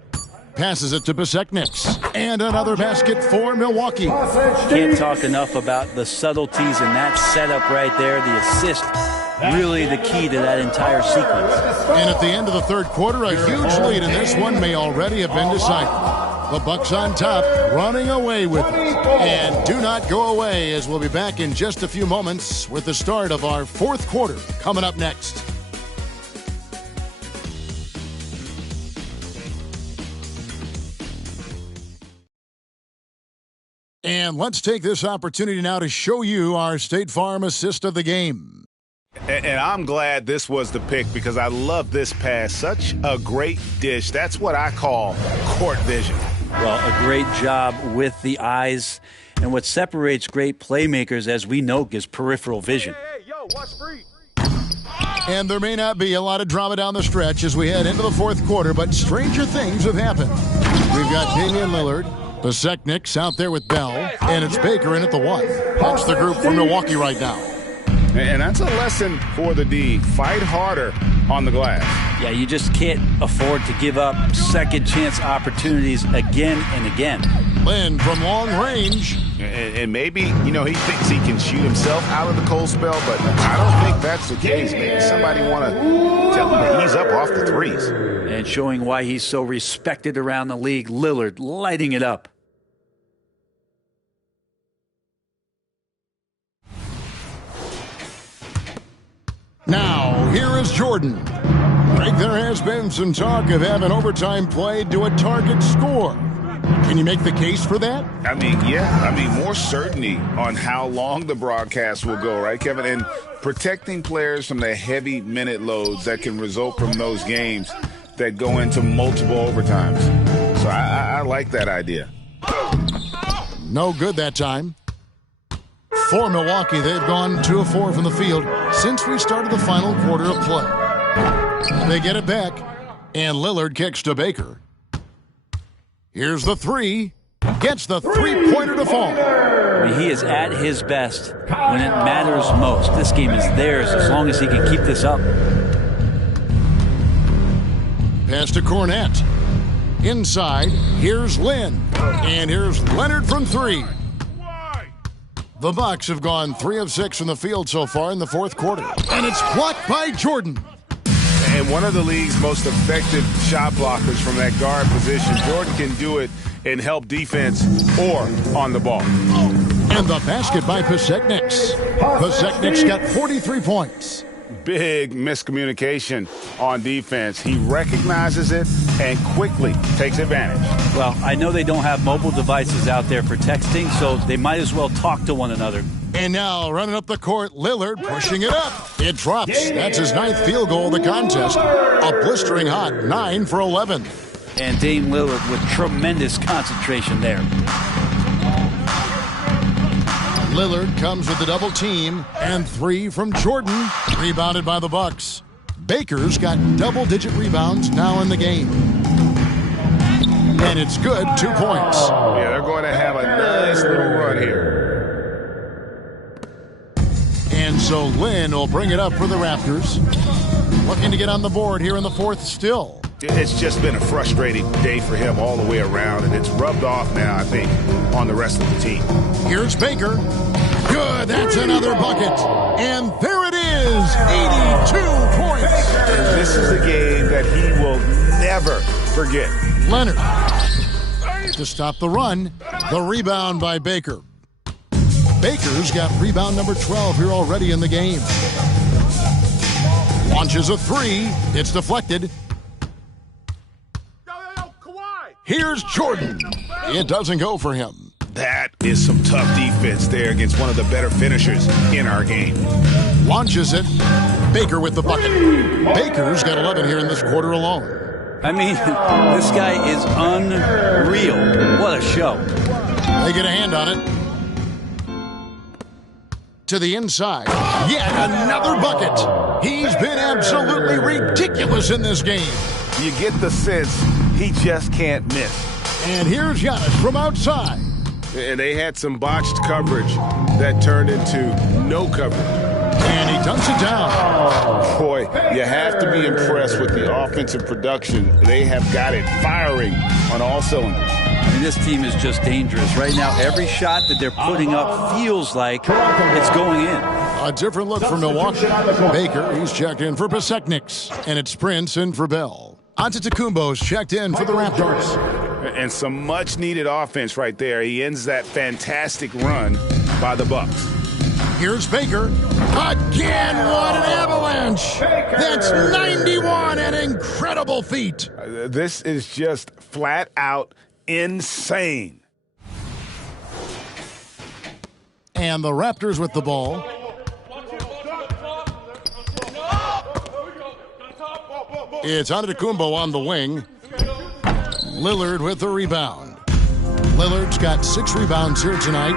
Passes it to Bezekniks. And another basket for Milwaukee. Can't talk enough about the subtleties in that setup right there. The assist, really the key to that entire sequence. And at the end of the third quarter, a huge lead in this one may already have been decided. The Bucks on top, running away with it. And do not go away, as we'll be back in just a few moments with the start of our fourth quarter coming up next. And let's take this opportunity now to show you our State Farm assist of the game. And I'm glad this was the pick because I love this pass. Such a great dish. That's what I call court vision. Well, a great job with the eyes. And what separates great playmakers, as we know, is peripheral vision. Hey, yo, watch free. And there may not be a lot of drama down the stretch as we head into the fourth quarter, but stranger things have happened. We've got Damian Lillard, Bezekniks out there with Bell, and it's Baker in at the 1. That's the group for Milwaukee right now. And that's a lesson for the D. Fight harder on the glass. Yeah, you just can't afford to give up second chance opportunities again and again. Lynn from long range. And maybe, he thinks he can shoot himself out of the cold spell, but I don't think that's the case. Maybe somebody want to tell him to ease up off the threes. And showing why he's so respected around the league, Lillard lighting it up. Now, here is Jordan. Greg, there has been some talk of having overtime played to a target score. Can you make the case for that? More certainty on how long the broadcast will go, right, Kevin? And protecting players from the heavy minute loads that can result from those games that go into multiple overtimes. So I like that idea. No good that time. For Milwaukee, they've gone 2 of 4 from the field since we started the final quarter of play. They get it back, and Lillard kicks to Baker. Here's the three. Gets the three-pointer to fall. He is at his best when it matters most. This game is theirs as long as he can keep this up. Pass to Cornette. Inside, here's Lynn. And here's Leonard from 3. The Bucks have gone 3 of 6 from the field so far in the fourth quarter. And it's blocked by Jordan. And one of the league's most effective shot blockers from that guard position. Jordan can do it and help defense or on the ball. And the basket by Pasechniks. Pasechniks got 43 points. Big miscommunication on defense. He recognizes it and quickly takes advantage. Well, I know they don't have mobile devices out there for texting, so they might as well talk to one another. And now, running up the court, Lillard pushing it up. It drops. That's his 9th field goal of the contest. A blistering hot 9 for 11. And Dame Lillard with tremendous concentration there. Lillard comes with the double team, and 3 from Jordan, rebounded by the Bucks. Baker's got double-digit rebounds now in the game. And it's good, 2 points. Yeah, they're going to have a nice little run here. And so Lynn will bring it up for the Raptors. Looking to get on the board here in the fourth still. It's just been a frustrating day for him all the way around, and it's rubbed off now, I think, on the rest of the team. Here's Baker. Good, that's another bucket. And there it is, 82 points. And this is a game that he will never forget. Leonard to stop the run. The rebound by Baker. Baker's got rebound number 12 here already in the game. Launches a 3. It's deflected. Here's Jordan. It doesn't go for him. That is some tough defense there against one of the better finishers in our game. Launches it. Baker with the bucket. Baker's got 11 here in this quarter alone. I mean, this guy is unreal. What a show. They get a hand on it. To the inside. Yet another bucket. He's been absolutely ridiculous in this game. You get the sense he just can't miss. And here's Giannis from outside. And they had some botched coverage that turned into no coverage. And he dunks it down. Boy, you have to be impressed with the offensive production. They have got it firing on all cylinders. I mean, this team is just dangerous. Right now, every shot that they're putting up feels like it's going in. A different look for Milwaukee. Baker, he's checked in for Pasechniks. And it's Prince in for Bell. Antetokounmpo's checked in for the Raptors. And some much-needed offense right there. He ends that fantastic run by the Bucks. Here's Baker. Again, what an avalanche! That's 91, an incredible feat. This is just flat out insane. And the Raptors with the ball. It's Antetokounmpo on the wing. Lillard with the rebound. Lillard's got 6 rebounds here tonight.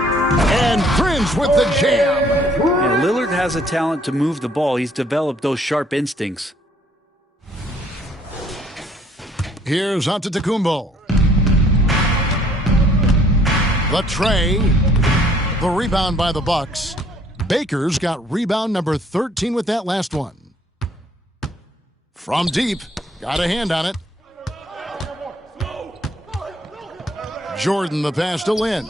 And Prince with the jam. Yeah, Lillard has a talent to move the ball. He's developed those sharp instincts. Here's Antetokounmpo. The tray. The rebound by the Bucks. Baker's got rebound number 13 with that last one. From deep, got a hand on it. Jordan the pass to Lynn.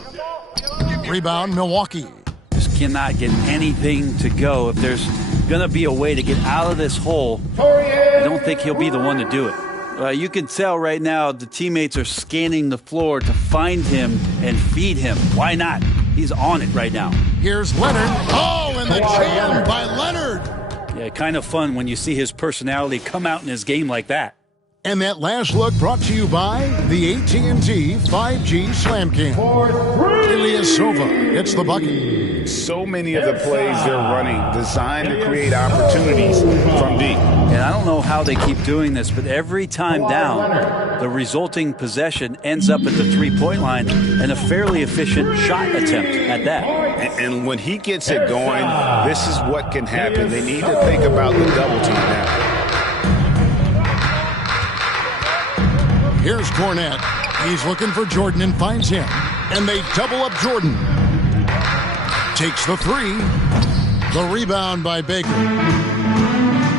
Rebound Milwaukee. Just cannot get anything to go. If there's going to be a way to get out of this hole, I don't think he'll be the one to do it. You can tell right now the teammates are scanning the floor to find him and feed him. Why not? He's on it right now. Here's Leonard. Oh, and the jam by Leonard. Yeah, kind of fun when you see his personality come out in his game like that. And that last look brought to you by the AT&T 5G Slam Cam. Ilyasova hits the bucket. So many of the plays they're running designed to create opportunities from deep. And I don't know how they keep doing this, but every time down, the resulting possession ends up at the three-point line and a fairly efficient shot attempt at that. And when he gets it going, this is what can happen. They need to think about the double team now. Here's Cornette. He's looking for Jordan and finds him. And they double up Jordan. Takes the three. The rebound by Baker.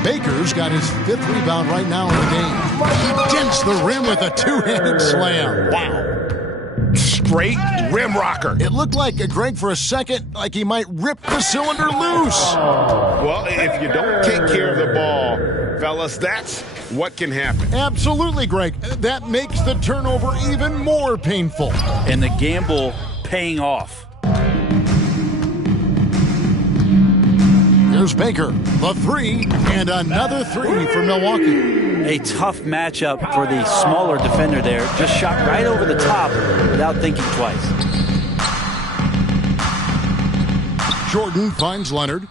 Baker's got his 5th rebound right now in the game. He dents the rim with a two-handed slam. Wow. Straight rim rocker. It looked like, Greg, for a second, like he might rip the cylinder loose. Well, if you don't take care of the ball, fellas, that's what can happen. Absolutely, Greg. That makes the turnover even more painful. And the gamble paying off. Here's Baker, the three, and another three for Milwaukee. A tough matchup for the smaller defender there. Just shot right over the top without thinking twice. Jordan finds Leonard.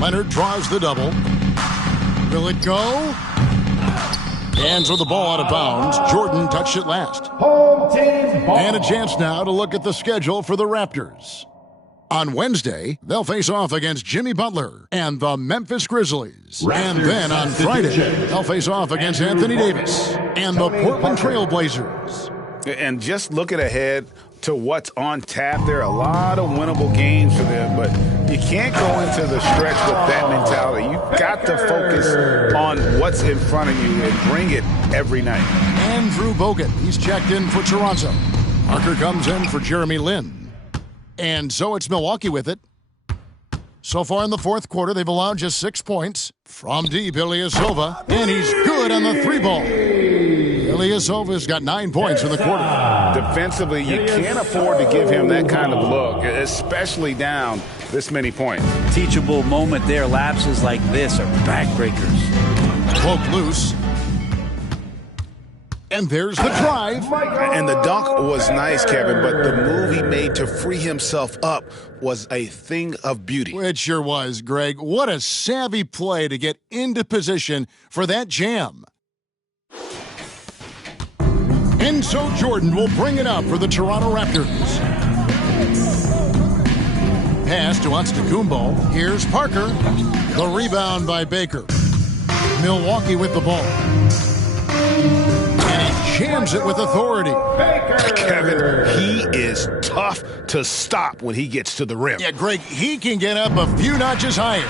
Leonard draws the double. Will it go? Hands with the ball out of bounds. Jordan touched it last. And a chance now to look at the schedule for the Raptors. On Wednesday, they'll face off against Jimmy Butler and the Memphis Grizzlies. And then on Friday, they'll face off against Anthony Davis and the Portland Trail Blazers. And just looking ahead to what's on tap, there are a lot of winnable games for them, but you can't go into the stretch with that mentality. You've got to focus on what's in front of you and bring it every night. Andrew Bogut, he's checked in for Toronto. Parker comes in for Jeremy Lin. And so it's Milwaukee with it. So far in the fourth quarter, they've allowed just 6 points. From deep, Ilyasova, and he's good on the three ball. Ilyasova's got 9 points in the quarter. Defensively, you can't afford to give him that kind of look, especially down this many points. Teachable moment there. Lapses like this are backbreakers. Cloak loose. And there's the drive. And the dunk was nice, Kevin, but the move he made to free himself up was a thing of beauty. It sure was, Greg. What a savvy play to get into position for that jam. And so Jordan will bring it up for the Toronto Raptors. Pass to Antetokounmpo. Here's Parker. The rebound by Baker. Milwaukee with the ball. Jams it with authority. Kevin, he is tough to stop when he gets to the rim. Yeah, Greg, he can get up a few notches higher.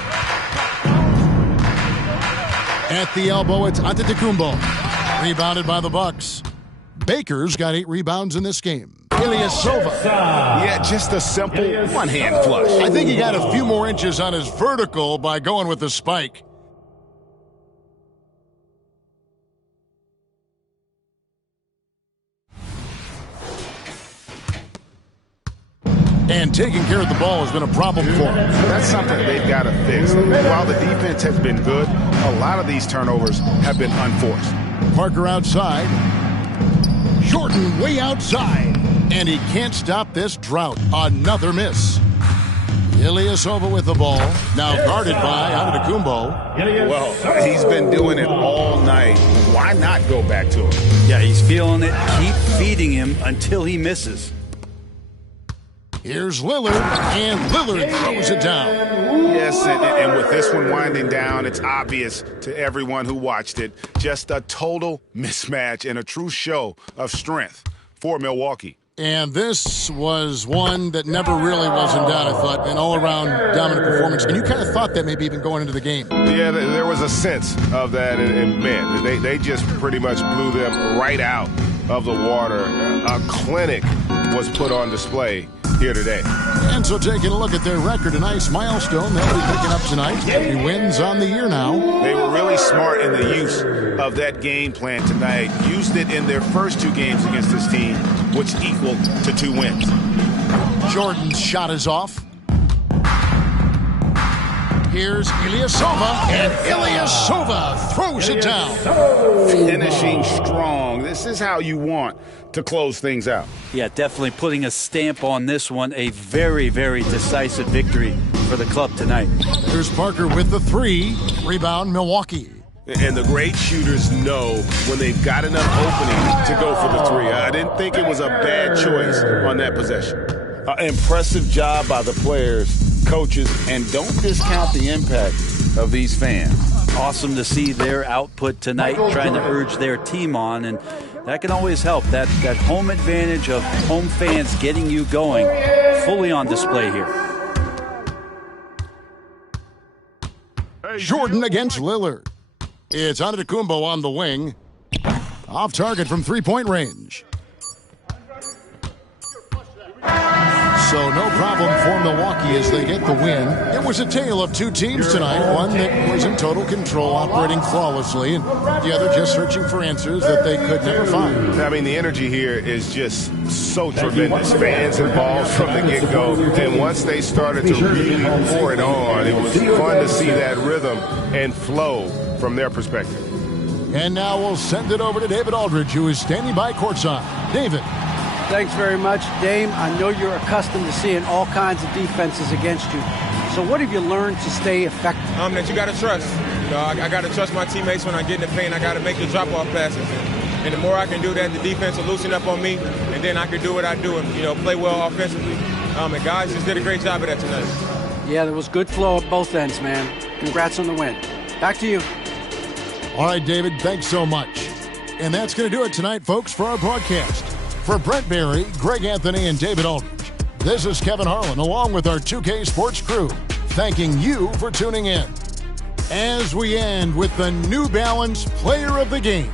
At the elbow, it's Antetokounmpo. Rebounded by the Bucks. Baker's got 8 rebounds in this game. Ilyasova. Yeah, just a simple one-hand flush. I think he got a few more inches on his vertical by going with the spike. And taking care of the ball has been a problem for him. That's something they've got to fix. While the defense has been good, a lot of these turnovers have been unforced. Parker outside. Jordan way outside. And he can't stop this drought. Another miss. Ilyasova with the ball. Now guarded by Antetokounmpo. Well, he's been doing it all night. Why not go back to him? Yeah, he's feeling it. Keep feeding him until he misses. Here's Lillard, and Lillard throws it down. Yes, and with this one winding down, it's obvious to everyone who watched it. Just a total mismatch and a true show of strength for Milwaukee. And this was one that never really was in doubt, I thought, an all-around dominant performance. And you kind of thought that maybe even going into the game. Yeah, there was a sense of that, and man, they just pretty much blew them right out of the water. A clinic was put on display here today. And so taking a look at their record, a nice milestone they'll be picking up tonight. 3 wins on the year now. They were really smart in the use of that game plan tonight. Used it in their first 2 games against this team, which equaled to 2 wins. Jordan's shot is off. Here's Ilyasova, and Ilyasova throws it down. Finishing strong. This is how you want to close things out. Yeah, definitely putting a stamp on this one. A very, very decisive victory for the club tonight. Here's Parker with the 3. Rebound, Milwaukee. And the great shooters know when they've got enough opening to go for the 3. I didn't think it was a bad choice on that possession. Impressive job by the players, coaches, and don't discount the impact of these fans. Awesome to see their output tonight, trying to urge their team on, and that can always help. That home advantage of home fans getting you going, fully on display here. Jordan against Lillard. It's Antetokounmpo on the wing. Off target from 3-point range. So no problem for Milwaukee as they get the win. It was a tale of 2 teams tonight. One that was in total control, operating flawlessly, and the other just searching for answers that they could never find. I mean, the energy here is just so tremendous. Fans involved from the get-go. And once they started to really pour it on, it was fun to see that rhythm and flow from their perspective. And now we'll send it over to David Aldridge, who is standing by courtside. David. Thanks very much, Dame. I know you're accustomed to seeing all kinds of defenses against you. So what have you learned to stay effective? That you got to trust. I got to trust my teammates when I get in the paint. I got to make the drop-off passes. And the more I can do that, the defense will loosen up on me, and then I can do what I do and, play well offensively. And guys just did a great job of that tonight. Yeah, there was good flow at both ends, man. Congrats on the win. Back to you. All right, David, thanks so much. And that's going to do it tonight, folks, for our broadcast. For Brent Barry, Greg Anthony, and David Aldridge, this is Kevin Harlan along with our 2K Sports crew, thanking you for tuning in. As we end with the New Balance Player of the Game,